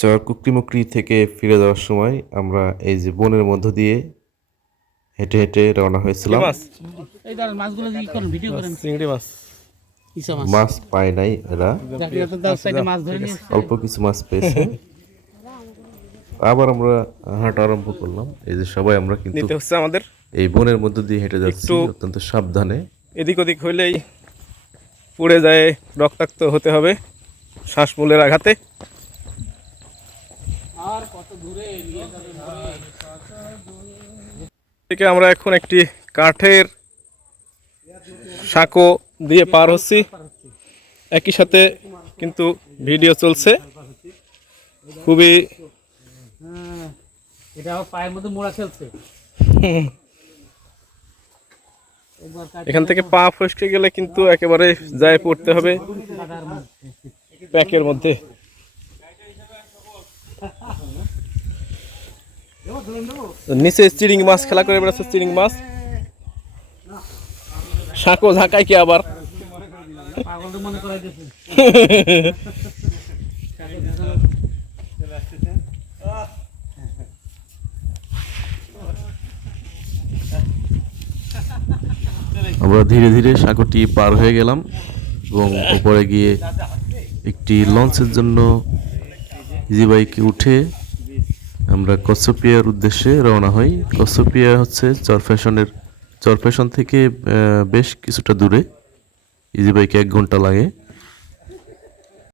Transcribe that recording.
চর কুকরিমুকরি থেকে ফিরে যাওয়ার সময় আমরা এই যে বনের মধ্য দিয়ে হেঁটে হেঁটে রওনা হয়েছিলাম। মাছ। এই দাঁড়ান মাছগুলো কি করেন ভিডিও করেন চিংড়ি মাছ। কিসা মাছ। মাছ পায় নাই এরা। অল্প কিছু মাছ পেয়েছে। আবার আমরা হাঁটা আরম্ভ করলাম। এই যে সবাই আমরা কিন্তু হচ্ছে আমাদের। এই বনের মধ্য দিয়ে হেঁটে যাচ্ছি অত্যন্ত সাবধানে। এদিক ওদিক হইলেই পুড়ে যায় রক্তাক্ত হতে হবে শ্বাসমূলের আঘাতে। আর কত দূরে নিয়ে যাবে থেকে আমরা এখন একটি কাঠের সাঁকো দিয়ে পার হচ্ছি। একই সাথে কিন্তু ভিডিও চলছে। খুবই এটা পায়ের মধ্যে মোড়া খেলছে এখান থেকে পা ফসকে গেলে কিন্তু একেবারে যায় পড়তে হবে। প্যাকের মধ্যে। নিচে চিরিং মাছ, খেলা করে বেড়াচ্ছে চিরিং মাছ। সাঁকো ঝাঁকায় কি আবার? আমরা ধীরে ধীরে সাঁকোটি পার হয়ে গেলাম এবং উপরে গিয়ে একটি লঞ্চের জন্য ইজি বাইকে উঠে আমরা কসোপিয়ার উদ্দেশ্যে রওনা হই। কসোপিয়া হচ্ছে চরফ্যাশনের চরফ্যাশন থেকে বেশ কিছুটা দূরে। ইজি বাইকে এক ঘণ্টা লাগে।